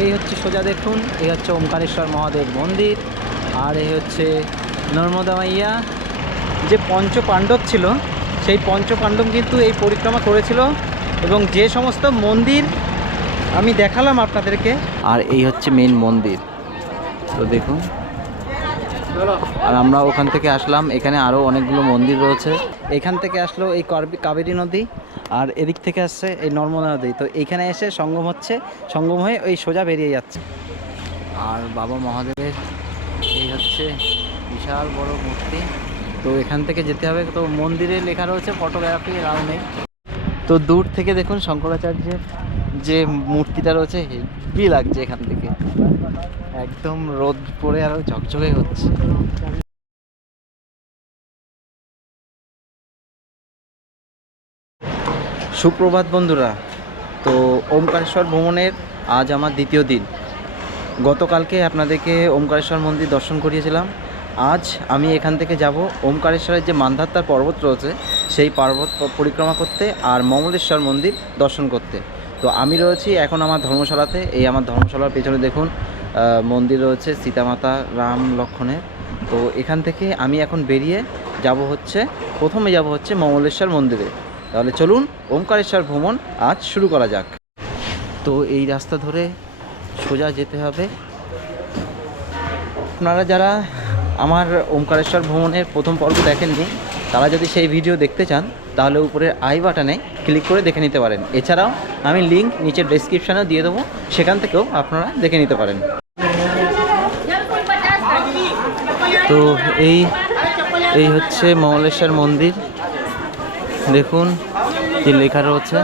এই হচ্ছে সোজা দেখুন, এই হচ্ছে ওমকারেশ্বর মহাদেব মন্দির, আর এই হচ্ছে নর্মদা মাইয়া। যে পঞ্চ পাণ্ডব ছিল, সেই পঞ্চ পাণ্ডব কিন্তু এই পরিক্রমা করেছিল, এবং যে সমস্ত মন্দির আমি দেখালাম আপনাদেরকে, আর এই হচ্ছে মেন মন্দির। তো দেখুন, আর আমরা ওখান থেকে আসলাম, এখানে আরও অনেকগুলো মন্দির রয়েছে। এখান থেকে আসলো এই কাবেরী নদী আর এদিক থেকে আসছে এই নর্মদা নদী। তো এইখানে এসে সঙ্গম হচ্ছে, সঙ্গম হয়ে ওই সোজা বেরিয়ে যাচ্ছে। আর বাবা মহাদেবের এই হচ্ছে বিশাল বড় মূর্তি। তো এখান থেকে যেতে হবে। তো মন্দিরে লেখা রয়েছে ফটোগ্রাফি, এলাও নেই। তো দূর থেকে দেখুন শঙ্করাচার্যের যে মূর্তিটা রয়েছে, হেভি লাগছে এখান থেকে। একদম রোদ পড়ে আরও ঝকঝকে হচ্ছে। সুপ্রভাত বন্ধুরা। তো ওমকারেশ্বর ভ্রমণের আজ আমার দ্বিতীয় দিন। গতকালকে আপনাদেরকে ওমকারেশ্বর মন্দির দর্শন করিয়েছিলাম। আজ আমি এখান থেকে যাব ওমকারেশ্বরের যে মান্ধাত্তার পর্বত রয়েছে, সেই পর্বত পরিক্রমা করতে আর মমলেশ্বর মন্দির দর্শন করতে। তো আমি রয়েছি এখন আমার ধর্মশালাতে। এই আমার ধর্মশালার পেছনে দেখুন মন্দির রয়েছে সীতামাতা রাম লক্ষণের। তো এখান থেকে আমি এখন বেরিয়ে যাব হচ্ছে, প্রথমে যাব হচ্ছে মমলেশ্বর মন্দিরে। তাহলে চলুন ওমকারেশ্বর ভ্রমণ আজ শুরু করা যাক। তো এই রাস্তা ধরে সোজা যেতে হবে। আপনারা যারা আমার ওমকারেশ্বর ভ্রমণের প্রথম পর্ব দেখেননি, তারা যদি সেই ভিডিও দেখতে চান, তাহলে উপরের আই বাটনে ক্লিক করে দেখে নিতে পারেন। এছাড়াও আমি লিঙ্ক নিচের ডেসক্রিপশানেও দিয়ে দেবো, সেখান থেকেও আপনারা দেখে নিতে পারেন। তো এই এই হচ্ছে মমলেশ্বর মন্দির। দেখুন কি লেখা রয়েছে।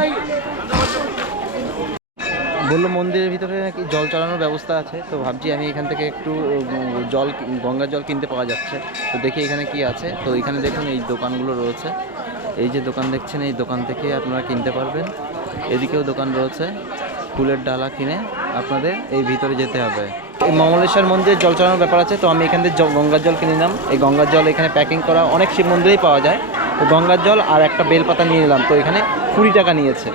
বলল মন্দিরের ভিতরে নাকি জল চালানোর ব্যবস্থা আছে, তো ভাবছি আমি এখান থেকে একটু জল গঙ্গার জল কিনতে পাওয়া যাচ্ছে। তো দেখি এখানে কি আছে। তো এখানে দেখুন এই দোকানগুলো রয়েছে। এই যে দোকান দেখছেন, এই দোকান থেকে আপনারা কিনতে পারবেন। এদিকেও দোকান রয়েছে, ফুলের ডালা কিনে আপনাদের এই ভিতরে যেতে হবে। এই মমলেশ্বর মন্দিরে জল চালানোর ব্যাপার আছে, তো আমি এখান থেকে গঙ্গার জল কিনে নিলাম। এই গঙ্গার জল এখানে প্যাকিং করা, অনেক শিব মন্দিরেই পাওয়া যায়। তো গঙ্গার জল আর একটা বেলপাতা নিয়ে নিলাম। তো এখানে কুড়ি টাকা নিয়েছে।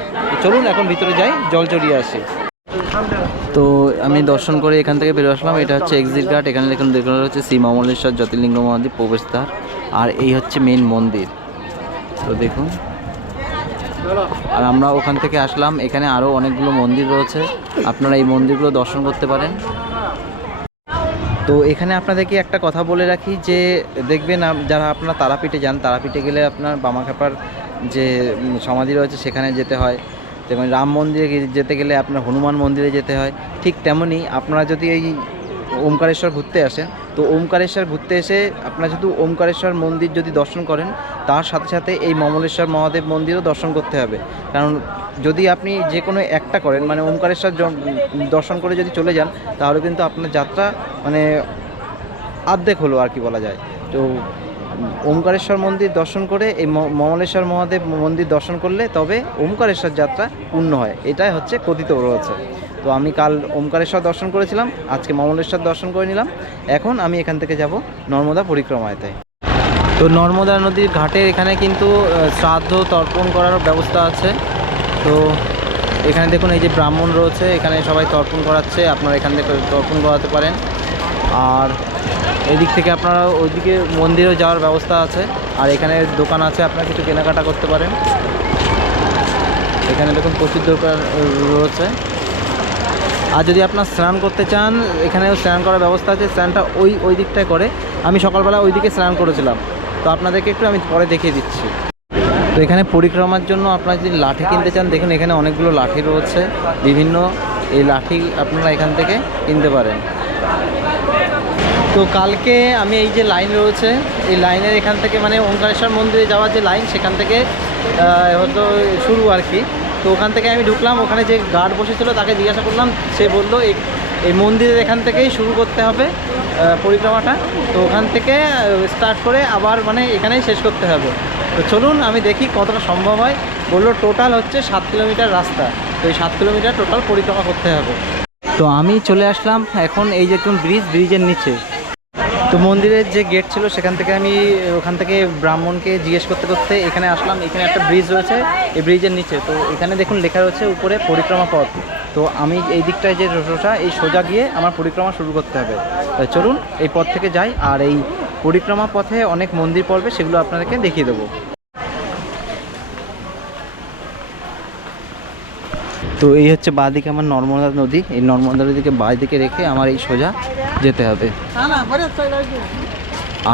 চলুন, এখন ভিতরে যাই, জল চড়িয়ে আসি। তো আমি দর্শন করে এখান থেকে বেরো আসলাম। এটা হচ্ছে এক্সিট গার্ড এখানে দেখুন দেখুন হচ্ছে শ্রী মমলেশ্বর জ্যোতির্লিঙ্গ মন্দির প্রবেশদ্বার। আর এই হচ্ছে মেন মন্দির। তো দেখুন। আর আমরা ওখান থেকে আসলাম। এখানে আরও অনেকগুলো মন্দির রয়েছে। আপনারা এই মন্দিরগুলো দর্শন করতে পারেন। তো এখানে আপনাদেরকে একটা কথা বলে রাখি যে, দেখবেন যারা আপনারা তারাপীঠে যান, তারাপীঠে গেলে আপনার বামাখ্যাপার যে সমাধি রয়েছে সেখানে যেতে হয়। যেমন রাম মন্দিরে যেতে গেলে আপনার হনুমান মন্দিরে যেতে হয়। ঠিক তেমনই আপনারা যদি এই ওমকারেশ্বর ঘুরতে আসেন তো ওমকারেশ্বর ঘুরতে এসে আপনারা শুধু ওমকারেশ্বর মন্দির যদি দর্শন করেন, তার সাথে সাথে এই মমলেশ্বর মহাদেব মন্দিরও দর্শন করতে হবে। কারণ যদি আপনি যে কোনো একটা করেন মানে ওমকারেশ্বর দর্শন করে যদি চলে যান, তাহলে কিন্তু আপনার যাত্রা মানে আর্ধেক হলো আর কি বলা যায়। তো ওমকারেশ্বর মন্দির দর্শন করে, এই মমলেশ্বর মহাদেব মন্দির দর্শন করলে তবে ওমকারেশ্বর যাত্রা পূর্ণ হয়। এটাই হচ্ছে কথিত রয়েছে। তো আমি কাল ওমকারেশ্বর দর্শন করেছিলাম, আজকে মমলেশ্বর দর্শন করে নিলাম। এখন আমি এখান থেকে যাব নর্মদা পরিক্রমায়তে। তো নর্মদা নদীর ঘাটে এখানে কিন্তু শ্রাদ্ধ তর্পণ করার ব্যবস্থা আছে। তো এখানে দেখুন, এই যে ব্রাহ্মণ রয়েছে, এখানে সবাই তর্পণ করাচ্ছে, আপনারা এখান থেকে তর্পণ করাতে পারেন। আর এদিক থেকে আপনারা ওইদিকে মন্দিরেও যাওয়ার ব্যবস্থা আছে। আর এখানে দোকান আছে, আপনারা কিছু কেনাকাটা করতে পারেন। এখানে দেখুন, প্রচুর দোকান রয়েছে। আর যদি আপনার স্নান করতে চান, এখানেও স্নান করার ব্যবস্থা আছে, স্নানটা ওই ওই দিকটায় করে। আমি সকালবেলা ওই দিকে স্নান করেছিলাম। তো আপনাদেরকে একটু আমি পরে দেখিয়ে দিচ্ছি। তো এখানে পরিক্রমার জন্য আপনারা যদি লাঠি কিনতে চান, দেখুন এখানে অনেকগুলো লাঠি রয়েছে। বিভিন্ন এই লাঠি আপনারা এখান থেকে কিনতে পারেন। তো কালকে আমি এই যে লাইন রয়েছে, এই লাইনের এখান থেকে মানে ওঙ্কারেশ্বর মন্দিরে যাওয়ার যে লাইন, সেখান থেকে হয়তো শুরু আর কি। তো ওখান থেকে আমি ঢুকলাম, ওখানে যে গার্ড বসেছিল তাকে জিজ্ঞাসা করলাম, সে বলল, এই মন্দিরের এখান থেকেই শুরু করতে হবে পরিক্রমাটা। তো ওখান থেকে স্টার্ট করে আবার মানে এখানেই শেষ করতে হবে। তো চলুন, আমি দেখি কতটা সম্ভব হয়। বলল টোটাল হচ্ছে সাত কিলোমিটার রাস্তা। তো এই সাত কিলোমিটার টোটাল পরিক্রমা করতে হবে। তো আমি চলে আসলাম, এখন এই যে কোন ব্রিজ ব্রিজের নিচে। তো মন্দিরের যে গেট ছিল, সেখান থেকে আমি, ওখান থেকে ব্রাহ্মণকে জিজ্ঞেস করতে করতে এখানে আসলাম। এখানে একটা ব্রিজ রয়েছে, এই ব্রিজের নিচে। তো এখানে দেখুন লেখা রয়েছে উপরে, পরিক্রমা পথ। তো আমি এই দিকটায় যে টোটোটা এই সোজা গিয়ে আমার পরিক্রমা শুরু করতে হবে। চলুন এই পথ থেকে যাই, আর এই পরিক্রমা পথে অনেক মন্দির পড়বে, সেগুলো আপনাদেরকে দেখিয়ে দেবো। তো এই হচ্ছে বাঁদিকে আমার নর্মদা নদী। এই নর্মদা নদীকে বাঁদিকে রেখে আমার এই সোজা। যেতে হবে।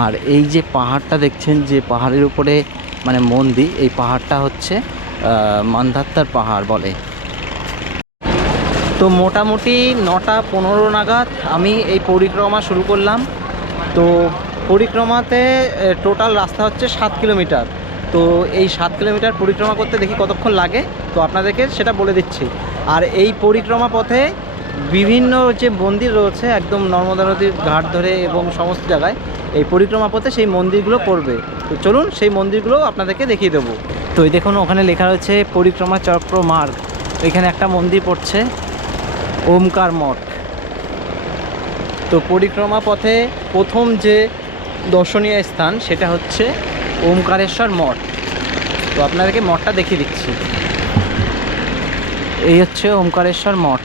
আর এই যে পাহাড়টা দেখছেন, যে পাহাড়ের উপরে মানে মন্দির, এই পাহাড়টা হচ্ছে মান্ধাত্তার পাহাড় বলে। তো মোটামুটি নটা পনেরো নাগাদ আমি এই পরিক্রমা শুরু করলাম। তো পরিক্রমাতে টোটাল রাস্তা হচ্ছে সাত কিলোমিটার। তো এই সাত কিলোমিটার পরিক্রমা করতে দেখি কতক্ষণ লাগে। তো আপনাদেরকে সেটা বলে দিচ্ছি। আর এই পরিক্রমা পথে বিভিন্ন যে মন্দির রয়েছে, একদম নর্মদা নদীর ঘাট ধরে এবং সমস্ত জায়গায়, এই পরিক্রমা পথে সেই মন্দিরগুলো পড়বে। তো চলুন সেই মন্দিরগুলো আপনাদেরকে দেখিয়ে দেবো। তো এই দেখুন, ওখানে লেখা রয়েছে পরিক্রমা চক্র মার্গ। এখানে একটা মন্দির পড়ছে, ওমকার মঠ। তো পরিক্রমা পথে প্রথম যে দর্শনীয় স্থান, সেটা হচ্ছে ওমকারেশ্বর মঠ। তো আপনাদেরকে মঠটা দেখিয়ে দিচ্ছি। এই হচ্ছে ওমকারেশ্বর মঠ।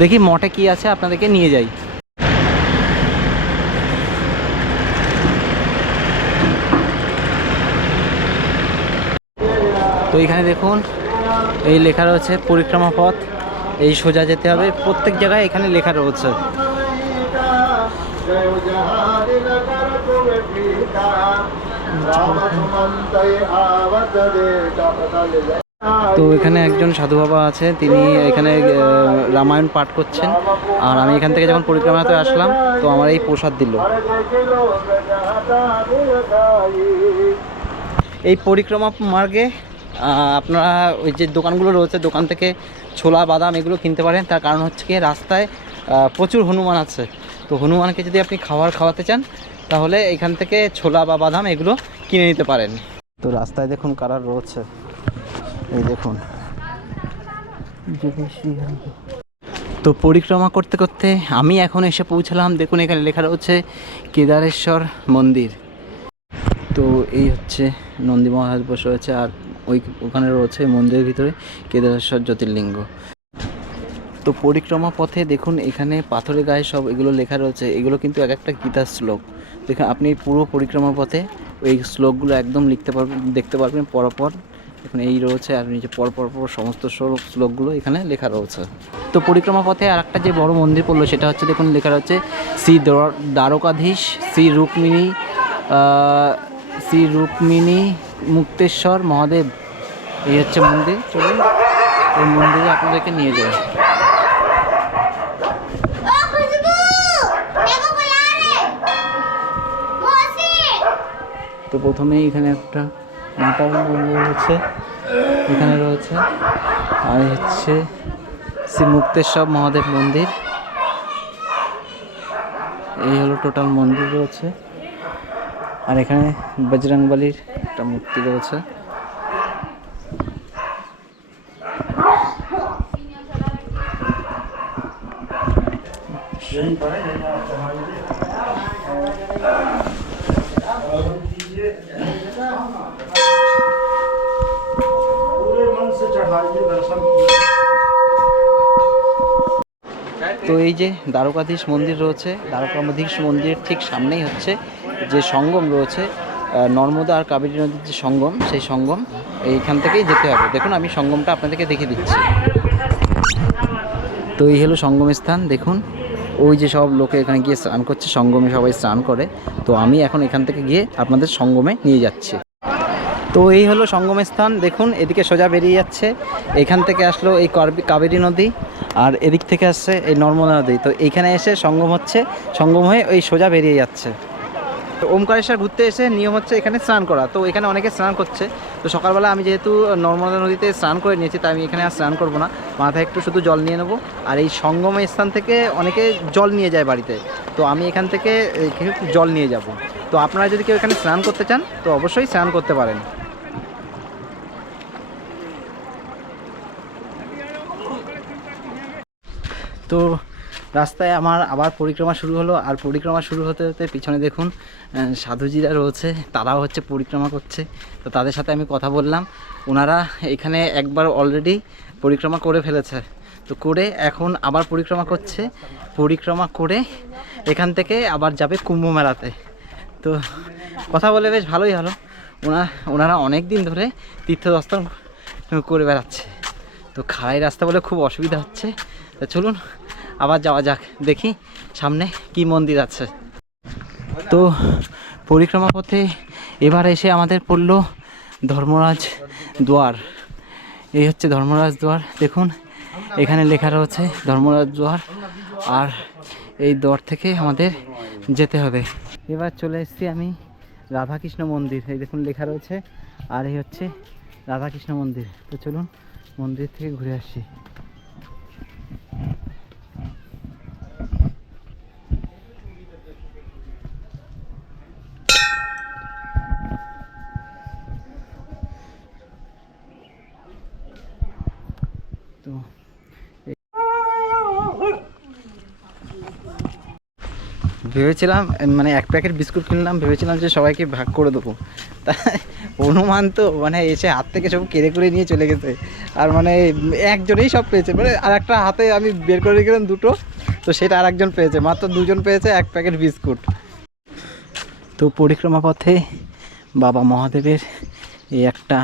দেখি মঠে কি আছে, আপনাদেরকে নিয়ে যাই। তো এখানে দেখুন, এই লেখা রয়েছে পরিক্রমা পথ। এই সোজা যেতে হবে, প্রত্যেক জায়গায় এখানে লেখা রয়েছে। তো এখানে একজন সাধু বাবা আছে, তিনি এখানে রামায়ণ পাঠ করছেন। আর আমি এখান থেকে যখন পরিক্রমাতে আসলাম, তো আমার এই প্রসাদ দিল। এই পরিক্রমা মার্গে আপনারা ওই যে দোকানগুলো রয়েছে, দোকান থেকে ছোলা, বাদাম এগুলো কিনতে পারেন। তার কারণ হচ্ছে কি, রাস্তায় প্রচুর হনুমান আছে। তো হনুমানকে যদি আপনি খাবার খাওয়াতে চান, তাহলে এখান থেকে ছোলা বা বাদাম এগুলো কিনে নিতে পারেন। তো রাস্তায় দেখুন কারা রয়েছে। এই দেখুন। তো পরিক্রমা করতে করতে আমি এখন এসে পৌঁছালাম। দেখুন এখানে লেখা রয়েছে কেদারেশ্বর মন্দির। তো এই হচ্ছে নন্দী মহারাজ বসে রয়েছে আর ওই ওখানে রয়েছে মন্দিরের ভিতরে কেদারেশ্বর জ্যোতির্লিঙ্গ। তো পরিক্রমা পথে দেখুন এখানে পাথরের গায়ে সব এগুলো লেখা রয়েছে। এগুলো কিন্তু এক একটা গীতার শ্লোক। দেখুন আপনি পুরো পরিক্রমা পথে ওই শ্লোকগুলো একদম লিখতে পারবেন দেখতে পারবেন পরপর। এখন এই রয়েছে আর নিচে পর পর পর সমস্ত শ্লোকগুলো এখানে লেখা রয়েছে। তো পরিক্রমা পথে আর একটা যে বড় মন্দির পড়ল সেটা হচ্ছে দেখুন লেখা রয়েছে শ্রী দ্বারকাধীশ শ্রী রুক্মিণী শ্রী রুক্মিণী মুক্তেশ্বর মহাদেব। এই হচ্ছে মন্দির চলুন এই মন্দিরে আপনাদেরকে নিয়ে যাবেন তো প্রথমেই এখানে একটা মন্দির রয়েছে। এখানে রয়েছে আর হচ্ছে শ্রী মুক্তেশ্বর মহাদেব মন্দির। এই হলো টোটাল মন্দির রয়েছে। আর এখানে বজরংবলির একটা মূর্তি রয়েছে। তো এই যে দ্বারকাধীশ মন্দির রয়েছে দ্বারকাধীশ মন্দিরের ঠিক সামনেই হচ্ছে যে সঙ্গম রয়েছে নর্মদা আর কাবেরী নদীর যে সঙ্গম, সেই সঙ্গম এইখান থেকেই যেতে হবে। দেখুন, আমি সঙ্গমটা আপনাদেরকে দেখে দিচ্ছি। তো এই হলো সঙ্গম স্থান, দেখুন, ওই যে সব লোকে এখানে গিয়ে স্নান করছে, সঙ্গমে সবাই স্নান করে। তো আমি এখন এখান থেকে গিয়ে আপনাদের সঙ্গমে নিয়ে যাচ্ছি। তো এই হলো সঙ্গম স্থান দেখুন, এদিকে সোজা বেরিয়ে যাচ্ছে। এখান থেকে আসলো এই কাবেরী নদী, আর এদিক থেকে আসছে এই নর্মদা নদী। তো এইখানে এসে সঙ্গম হচ্ছে। সঙ্গম হয়ে ওই সোজা বেরিয়ে যাচ্ছে। তো ওমকারেশ্বর ঘুরতে এসে নিয়ম হচ্ছে এখানে স্নান করা। তো এখানে অনেকে স্নান করছে। তো সকালবেলা আমি যেহেতু নর্মদা নদীতে স্নান করে নিয়েছি, তাই আমি এখানে আর স্নান করব না। মাথায় একটু শুধু জল নিয়ে নেব। আর এই সঙ্গম স্থান থেকে অনেকে জল নিয়ে যায় বাড়িতে। তো আমি এখান থেকে জল নিয়ে যাব। তো আপনারা যদি কেউ এখানে স্নান করতে চান, তো অবশ্যই স্নান করতে পারেন। তো রাস্তায় আমার আবার পরিক্রমা শুরু হলো, আর পরিক্রমা শুরু হতে হতে পিছনে দেখুন সাধুজিরা রয়েছে, তারাও হচ্ছে পরিক্রমা করছে। তো তাদের সাথে আমি কথা বললাম, ওনারা এখানে একবার অলরেডি পরিক্রমা করে ফেলেছে। তো করে এখন আবার পরিক্রমা করছে, পরিক্রমা করে এখান থেকে আবার যাবে কুম্ভ মেলাতে। তো কথা বলে বেশ ভালোই হলো। ওনার ওনারা অনেক দিন ধরে তীর্থদর্শন করে বেড়াচ্ছে। তো খাড়াই রাস্তা বলে খুব অসুবিধা হচ্ছে। তা চলুন, আবার যাওয়া যাক। দেখি সামনে কি মন্দির আছে। তো পরিক্রমা পথে এবার এসে আমাদের পড়ল ধর্মরাজ দুয়ার। এই হচ্ছে ধর্মরাজ দুয়ার। দেখুন, এখানে লেখা রয়েছে ধর্মরাজ দুয়ার আর এই দ্বার থেকে আমাদের যেতে হবে। এবার চলে এসেছি আমি রাধাকৃষ্ণ মন্দির। এই দেখুন, লেখা রয়েছে আর এই হচ্ছে রাধাকৃষ্ণ মন্দির। তো চলুন মন্দির থেকে ঘুরে আসি। ভেবেছিলাম মানে এক প্যাকেট বিস্কুট কিনলাম, ভেবেছিলাম যে সবাইকে ভাগ করে দেবো। তাই অনুমান তো মানে এসে হাত থেকে সব কেড়ে করে নিয়ে চলে গেছে। আর মানে একজনেই সব পেয়েছে। মানে আর একটা হাতে আমি বের করে রেখেলাম দুটো, তো সেটা আর একজন পেয়েছে। মাত্র দুজন পেয়েছে এক প্যাকেট বিস্কুট। তো পরিক্রমা পথে বাবা মহাদেবের এই একটা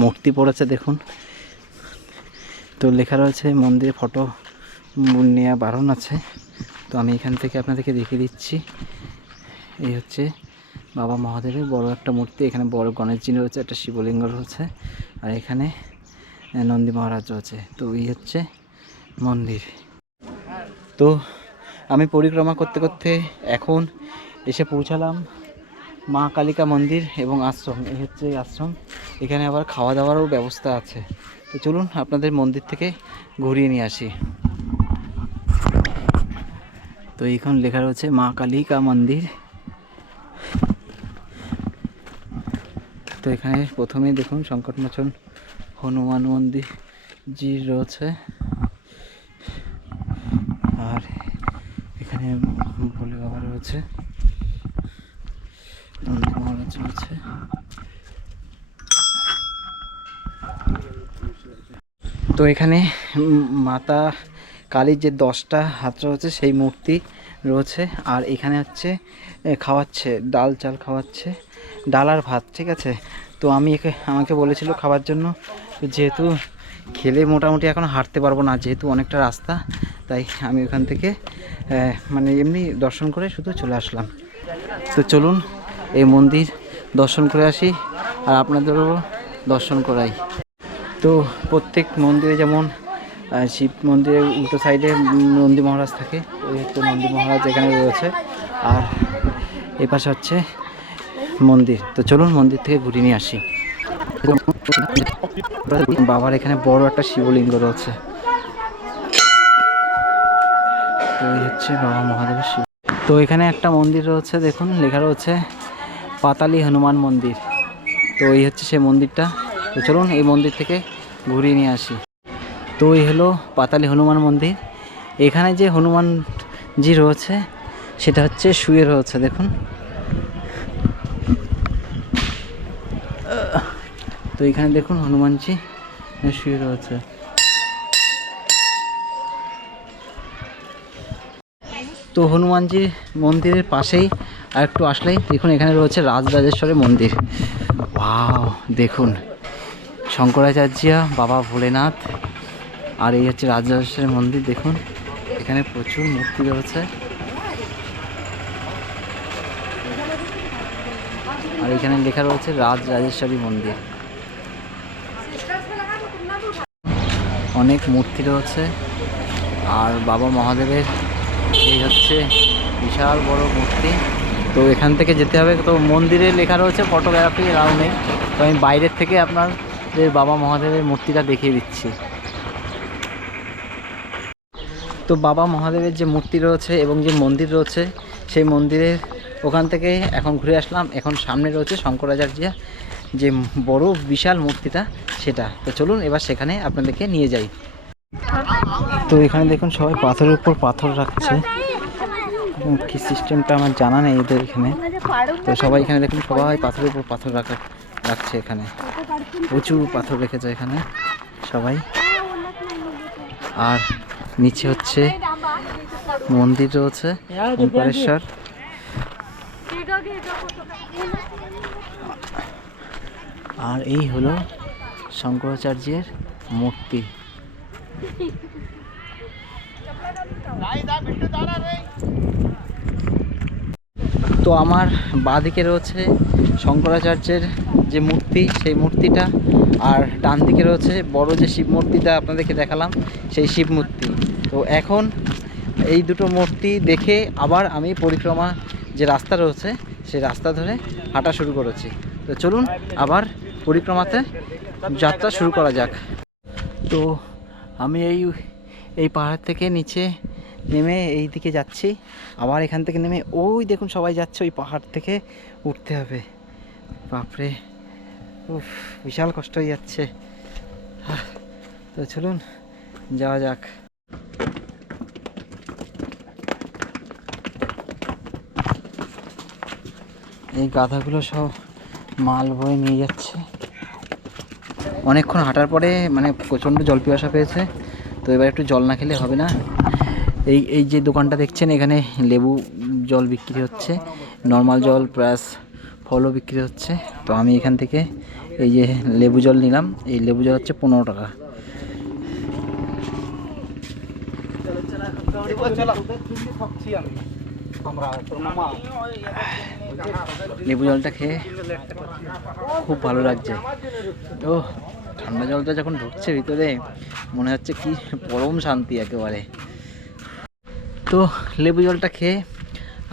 মূর্তি পড়েছে দেখুন। তো লেখা রয়েছে, মন্দিরে ফটো নেওয়া বারণ আছে। তো আমি এখান থেকে আপনাদেরকে দেখিয়ে দিচ্ছি। এই হচ্ছে বাবা মহাদেবের বড় একটা মূর্তি। এখানে বড় গণেশজি রয়েছে, একটা শিবলিঙ্গ রয়েছে, আর এখানে নন্দী মহারাজ রয়েছে। তো এই হচ্ছে মন্দির। তো আমি পরিক্রমা করতে করতে এখন এসে পৌঁছালাম মা কালিকা মন্দির এবং আশ্রম। এই হচ্ছে আশ্রম। এখানে আবার খাওয়া দাওয়ারও ব্যবস্থা আছে। তো চলুন আপনাদের মন্দির থেকে ঘুরিয়ে নিয়ে আসি। তো এখানে লেখা রয়েছে মা কালিকা মন্দির। তো এখানে প্রথমে দেখুন সংকটমোচন হনুমান মন্দির জি রয়েছে। আর এখানে ভোলে বাবা রয়েছে। তো এখানে মাতা কালীর যে দশটা হাত রয়েছে, সেই মূর্তি রয়েছে। আর এখানে হচ্ছে খাওয়াচ্ছে, ডাল চাল খাওয়াচ্ছে, ডাল আর ভাত, ঠিক আছে? তো আমি একে, আমাকে বলেছিল খাওয়ার জন্য, যেহেতু খেলে মোটামুটি এখন হাঁটতে পারব না, যেহেতু অনেকটা রাস্তা, তাই আমি ওখান থেকে মানে এমনি দর্শন করে শুধু চলে আসলাম। তো চলুন, এই মন্দির দর্শন করে আসি, আর আপনাদেরও দর্শন করাই। তো প্রত্যেক মন্দিরে যেমন শিব মন্দিরের উল্টো সাইডে নন্দী মহারাজ থাকে, ওই হচ্ছে নন্দী মহারাজ এখানে রয়েছে। আর এ পাশে হচ্ছে মন্দির। তো চলুন মন্দির থেকে ঘুরিয়ে নিয়ে আসি। বাবার এখানে বড় একটা শিবলিঙ্গ রয়েছে। তো হচ্ছে বাবা মহাদেবের শিব। তো এখানে একটা মন্দির রয়েছে, দেখুন, লেখা রয়েছে পাতালি হনুমান মন্দির। তো এই হচ্ছে সেই মন্দিরটা। তো চলুন এই মন্দির থেকে ঘুরিয়ে নিয়ে আসি। তো এই হলো, পাতালি হনুমান মন্দির। এখানে যে হনুমানজি রয়েছে, সেটা হচ্ছে শুয়ে রয়েছে, দেখুন। তো এখানে দেখুন হনুমানজি শুয়ে রয়েছে। তো হনুমানজির মন্দিরের পাশেই আর একটু আসলেই দেখুন, এখানে রয়েছে রাজরাজেশ্বরের মন্দির। ওয়াও, দেখুন। শঙ্করাচার্য, বাবা ভোলেনাথ আর এই হচ্ছে রাজরাজেশ্বরের মন্দির, দেখুন। এখানে প্রচুর মূর্তি রয়েছে। আর এখানে লেখা রয়েছে রাজ রাজেশ্বরী মন্দির। অনেক মূর্তি রয়েছে। আর বাবা মহাদেবের এই হচ্ছে বিশাল বড় মূর্তি। তো এখান থেকে যেতে হবে। তো মন্দিরে লেখা রয়েছে ফটোগ্রাফি নেই। তো আমি বাইরের থেকে আপনার বাবা মহাদেবের মূর্তিটা দেখিয়ে দিচ্ছি। তো বাবা মহাদেবের যে মূর্তি রয়েছে এবং যে মন্দির রয়েছে, সেই মন্দিরের ওখান থেকে এখন ঘুরে আসলাম। এখন সামনে রয়েছে শঙ্করাচার্যা যে বড় বিশাল মূর্তিটা, সেটা। তো চলুন এবার সেখানে আপনাদেরকে নিয়ে যাই। তো এখানে দেখুন সবাই পাথরের উপর পাথর রাখছে। কি সিস্টেমটা আমার জানা নেই এদের এখানে। তো সবাই এখানে দেখুন সবাই পাথরের উপর পাথর রাখা, রাখছে এখানে। প্রচুর পাথর রেখেছে এখানে সবাই। আর নিচে হচ্ছে মন্দির রয়েছে ওঙ্কারেশ্বর আর এই হলো শঙ্করাচার্যের মূর্তি। তো আমার বাঁদিকে রয়েছে শঙ্করাচার্যের যে মূর্তি, সেই মূর্তিটা আর ডান দিকে রয়েছে বড় যে শিব মূর্তিটা আপনাদেরকে দেখালাম, সেই শিব মূর্তি। তো এখন এই দুটো মূর্তি দেখে আবার আমি পরিক্রমা যে রাস্তা রয়েছে, সেই রাস্তা ধরে হাঁটা শুরু করেছি। তো চলুন আবার পরিক্রমাতে যাত্রা শুরু করা যাক। তো আমি এই এই পাহাড় থেকে নিচে নেমে এই দিকে যাচ্ছি। আবার এখান থেকে নেমে, ওই দেখুন সবাই যাচ্ছে ওই পাহাড় থেকে উঠতে হবে। বাপরে। উফ, বিশাল কষ্ট হয়ে যাচ্ছে। তো চলুন, যাওয়া যাক। এই গাধাগুলো সব মাল বয়ে নিয়ে যাচ্ছে। অনেকক্ষণ হাঁটার পরে মানে প্রচণ্ড জল পিপাসা পেয়েছে। তো এবার একটু জল না খেলে হবে না। এই এই যে দোকানটা দেখছেন, এখানে লেবু জল বিক্রি হচ্ছে। নর্মাল জল প্লাস ফলও বিক্রি হচ্ছে। তো আমি এখান থেকে এই যে লেবু জল নিলাম। এই লেবু জল হচ্ছে পনেরো টাকা। লেবু জলটা খেয়ে খুব ভালো লাগছে। ও ঠান্ডা জলটা যখন ঢুকছে ভিতরে, মনে হচ্ছে কি পরম শান্তি একেবারে। তো লেবু জলটা খেয়ে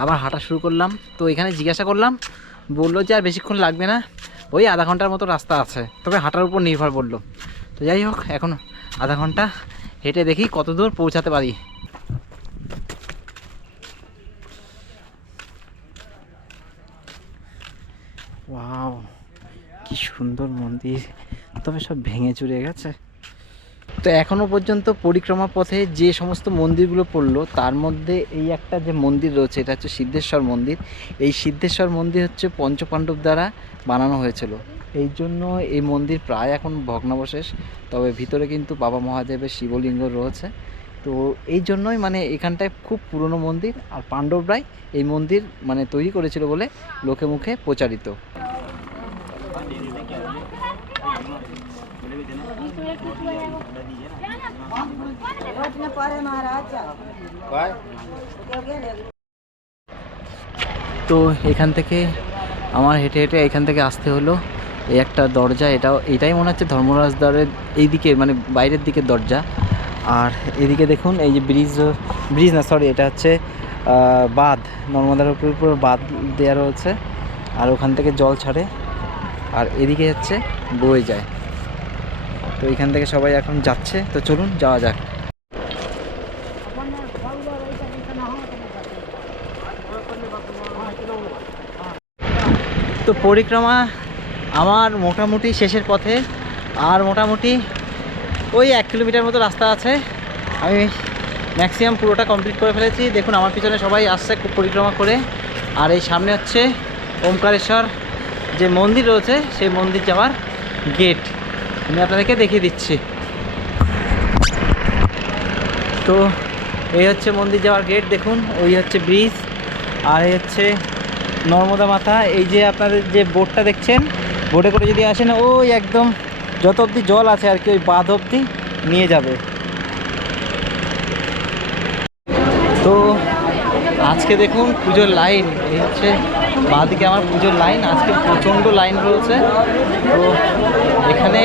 আবার হাঁটা শুরু করলাম। তো এখানে জিজ্ঞাসা করলাম বলল যে আর বেশিক্ষণ লাগবে না। ওই আধা ঘণ্টার মতো রাস্তা আছে। তবে হাঁটার উপর নির্ভর করল তো যাই হোক, এখন আধা ঘণ্টা হেঁটে দেখি কত দূর পৌঁছাতে পারি। কি সুন্দর মন্দির। তবে সব ভেঙে চুরে গেছে। তো এখনও পর্যন্ত পরিক্রমা পথে যে সমস্ত মন্দিরগুলো পড়ল, তার মধ্যে এই একটা যে মন্দির রয়েছে, এটা হচ্ছে সিদ্ধেশ্বর মন্দির। এই সিদ্ধেশ্বর মন্দির হচ্ছে পঞ্চপাণ্ডব দ্বারা বানানো হয়েছিল। এই জন্য এই মন্দির প্রায় এখন ভগ্নাবশেষ, তবে ভিতরে কিন্তু বাবা মহাদেবের শিবলিঙ্গ রয়েছে। তো এই জন্যই মানে এখানটায় খুব পুরনো মন্দির, আর পাণ্ডবরাই এই মন্দির মানে তৈরি করেছিল বলে লোকে মুখে প্রচারিত। তো এখান থেকে আমার হেঁটে হেঁটে এখান থেকে আসতে হলো। এই একটা দরজা, এটাও, এটাই মনে হচ্ছে ধর্মরাজ দ্বারের এই দিকে মানে বাইরের দিকের দরজা। আর এদিকে দেখুন, এই যে ব্রিজ ব্রিজ না সরি এটা হচ্ছে বাঁধ। নর্মদার উপর উপর বাঁধ দেওয়া রয়েছে। আর ওখান থেকে জল ছাড়ে। আর এদিকে হচ্ছে বয়ে যায়। তো এখান থেকে সবাই এখন যাচ্ছে। তো চলুন, যাওয়া যাক। তো পরিক্রমা আমার মোটামুটি শেষের পথে। আর মোটামুটি ওই এক কিলোমিটার মতো রাস্তা আছে। আমি ম্যাক্সিমাম পুরোটা কমপ্লিট করে ফেলেছি। দেখুন, আমার পিছনে সবাই আসছে পরিক্রমা করে। আর এই সামনে হচ্ছে ওমকারেশ্বর। যে মন্দির রয়েছে, সেই মন্দির যাওয়ার গেট আমি আপনাদেরকে দেখিয়ে দিচ্ছি। তো, এই হচ্ছে মন্দির যাওয়ার গেট দেখুন, ওই হচ্ছে ব্রিজ আর এই হচ্ছে নর্মদা মাথা। এই যে আপনাদের যে বোটটা দেখছেন বোটে করে যদি আসেন, ওই একদম যত অবধি জল আছে আর কি, ওই বাঁধ অবধি নিয়ে যাবে। তো আজকে দেখুন পুজোর লাইন, এই হচ্ছে বাঁদিকে আমার পুজোর লাইন, আজকে প্রচণ্ড লাইন রয়েছে। তো এখানে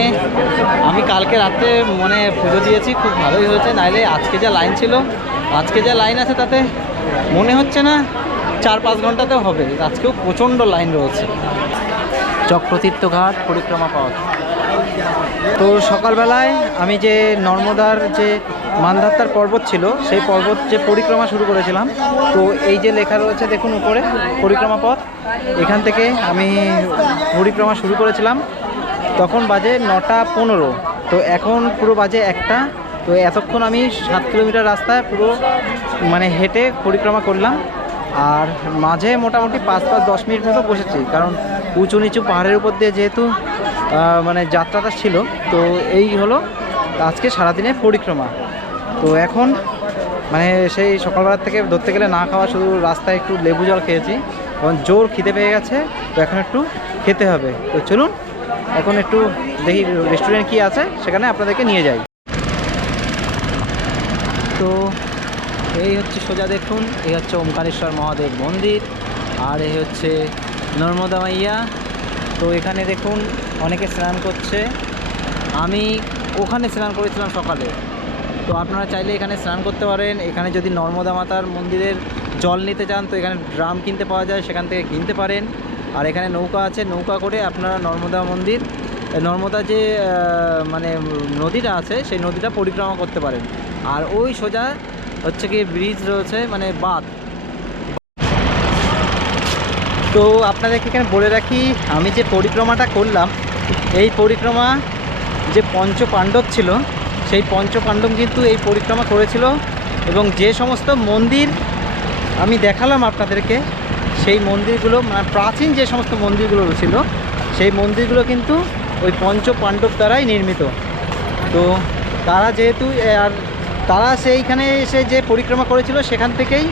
আমি কালকে রাত্রে মানে পুজো দিয়েছি, খুব ভালোই হয়েছে, নাইলে আজকে যা লাইন ছিল, আজকে যা লাইন আছে তাতে মনে হচ্ছে না চার পাঁচ ঘন্টাতেও হবে। আজকেও প্রচণ্ড লাইন রয়েছে। চক্রতীর্থ ঘাট, পরিক্রমা পথ তো সকালবেলায় আমি যে নর্মদার যে মানধাত্তার পর্বত ছিল, সেই পর্বত যে পরিক্রমা শুরু করেছিলাম। তো এই যে লেখা রয়েছে দেখুন উপরে, পরিক্রমা পথ। এখান থেকে আমি পরিক্রমা শুরু করেছিলাম। তখন বাজে নটা পনেরো। তো এখন পুরো বাজে একটা। তো এতক্ষণ আমি সাত কিলোমিটার রাস্তায় পুরো মানে হেঁটে পরিক্রমা করলাম। আর মাঝে মোটামুটি পাঁচ পাঁচ দশ মিনিট মতো বসেছি। কারণ উঁচু নিচু পাহাড়ের উপর দিয়ে যেহেতু মানে যাত্রাটা ছিল, তো এই হলো আজকে সারাদিনের পরিক্রমা। তো এখন মানে সেই সকালবেলার থেকে ধরতে গেলে না খাওয়া শুধু রাস্তায় একটু লেবু জল খেয়েছি, এখন জোর খিদে পেয়ে গেছে, তো এখন একটু খেতে হবে। তো চলুন, এখন একটু দেখি রেস্টুরেন্ট কি আছে, সেখানে আপনাদেরকে নিয়ে যাই। তো এই হচ্ছে সোজা দেখুন, এই হচ্ছে ওমকারেশ্বর মহাদেব মন্দির, আর এই হচ্ছে নর্মদা মাইয়া। তো এখানে দেখুন, অনেকে স্নান করছে। আমি ওখানে স্নান করেছিলাম সকালে। তো আপনারা চাইলে এখানে স্নান করতে পারেন। এখানে যদি নর্মদা মাতার মন্দিরের জল নিতে চান, তো এখানে ড্রাম কিনতে পাওয়া যায়, সেখান থেকে কিনতে পারেন। আর এখানে নৌকা আছে, নৌকা করে আপনারা নর্মদা মন্দির নর্মদা যে মানে নদীটা আছে, সেই নদীটা পরিক্রমা করতে পারেন। আর ওই সোজা হচ্ছে কি ব্রিজ রয়েছে মানে বাঁধ। তো আপনাদেরকে এখানে বলে রাখি, আমি যে পরিক্রমাটা করলাম, এই পরিক্রমা যে পঞ্চ পাণ্ডব ছিল সেই পঞ্চপাণ্ডব কিন্তু এই পরিক্রমা করেছিল এবং যে সমস্ত মন্দির আমি দেখালাম আপনাদেরকে, সেই মন্দিরগুলো মানে প্রাচীন যে সমস্ত মন্দিরগুলো ছিল, সেই মন্দিরগুলো কিন্তু ওই পঞ্চপাণ্ডব দ্বারাই নির্মিত। তো তারা যেহেতু আর তারা সেইখানে এসে যে পরিক্রমা করেছিল, সেখান থেকেই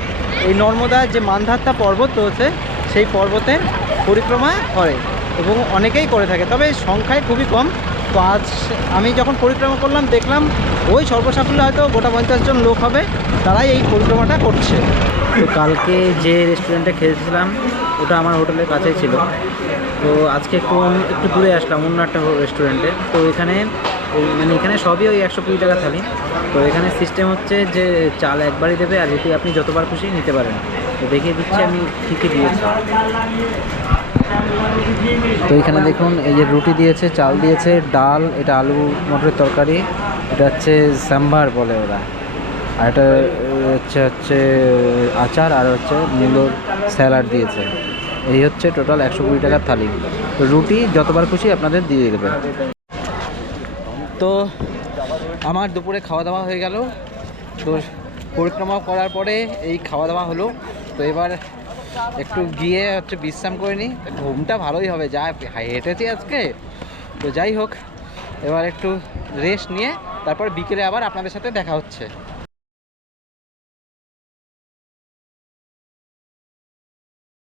এই নর্মদা যে মান্ধাত্তা পর্বত রয়েছে, সেই পর্বতের পরিক্রমা করে এবং অনেকেই করে থাকে। তবে সংখ্যায় খুবই কম। তো আজ আমি যখন পরিক্রমা করলাম, দেখলাম ওই সর্বসাকুল্য হয়তো গোটা পঞ্চাশ জন লোক হবে, তারাই এই পরিক্রমাটা করছে। তো কালকে যে রেস্টুরেন্টে খেয়েছিলাম, ওটা আমার হোটেলের কাছেই ছিল। তো আজকে একটু একটু দূরে আসলাম, অন্য একটা রেস্টুরেন্টে তো এখানে মানে এখানে সবই ওই একশো কুড়ি টাকা থালি। তো এখানে সিস্টেম হচ্ছে যে চাল একবারই দেবে, আর রুটি আপনি যতবার খুশি নিতে পারেন। তো দেখিয়ে দিচ্ছি আমি কী কী দিয়েছি। তো এখানে দেখুন, এই যে রুটি দিয়েছে, চাল দিয়েছে, ডাল, এটা আলু মটরের তরকারি, এটা হচ্ছে সাম্বার বলে ওরা। আর এটা হচ্ছে হচ্ছে, আচার, আর হচ্ছে মূলোর স্যালাড দিয়েছে। এই হচ্ছে টোটাল একশো কুড়ি টাকার থালি। তো রুটি যতবার খুশি আপনাদের দিয়ে দেবে। তো আমার দুপুরে খাওয়া দাওয়া হয়ে গেল। তো পরিক্রমা করার পরে এই খাওয়া দাওয়া হলো। তো এবার একটু গিয়ে হচ্ছে বিশ্রাম করে নিই। ঘুমটা ভালোই হবে, যা হেঁটেছি আজকে। তো যাই হোক, এবার একটু রেস্ট নিয়ে, তারপর বিকেলে আবার আপনাদের সাথে দেখা হচ্ছে।